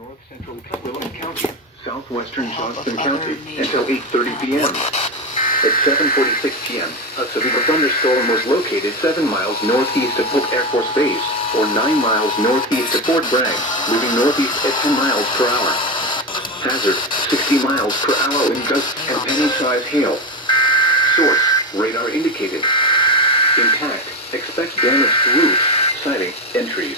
North Central Cumberland County, southwestern Johnston County, until 8:30 p.m. At 7:46 p.m., a severe thunderstorm was located 7 miles northeast of Hook Air Force Base, or 9 miles northeast of Fort Bragg, moving northeast at 10 miles per hour. Hazard, 60 miles per hour in gusts and penny-sized hail. Source, radar indicated. Impact, expect damage to roofs, siding, and trees.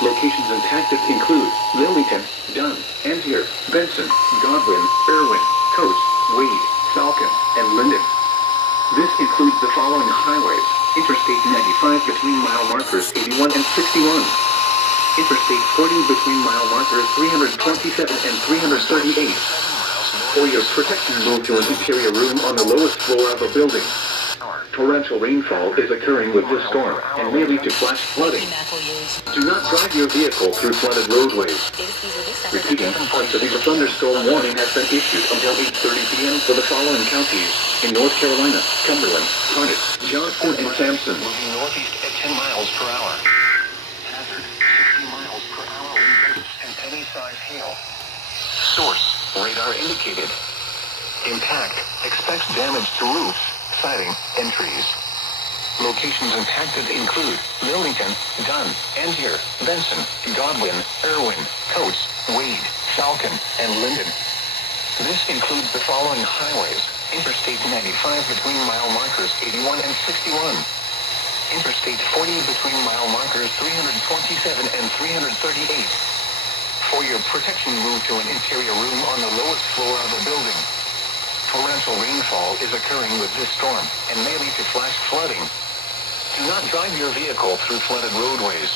Locations and tactics include Lillington, Dunn, Angier, Benson, Godwin, Irwin, Coates, Wade, Falcon, and Linden. This includes the following highways: Interstate 95 between mile markers 81 and 61. Interstate 40 between mile markers 327 and 338. For your protection, move to an interior room on the lowest floor of a building. Torrential rainfall is occurring with this storm and may lead to flash flooding. Do not drive your vehicle through flooded roadways. Repeating, a severe thunderstorm warning has been issued until 8:30 p.m. for the following counties in North Carolina: Cumberland, Harnett, Johnston, and Sampson. Moving northeast at 10 miles per hour. Hazard, 60 miles per hour in gusts and penny-sized hail. Source, radar indicated. Impact, expects damage to roofs, siding, and trees. Locations impacted include Lillington, Dunn, Angier, Benson, Godwin, Irwin, Coates, Wade, Falcon, and Linden. This includes the following highways: Interstate 95 between mile markers 81 and 61. Interstate 40 between mile markers 327 and 338. For your protection, move to an interior room on the lowest floor of a building. Torrential rainfall is occurring with this storm and may lead to flash flooding. Do not drive your vehicle through flooded roadways.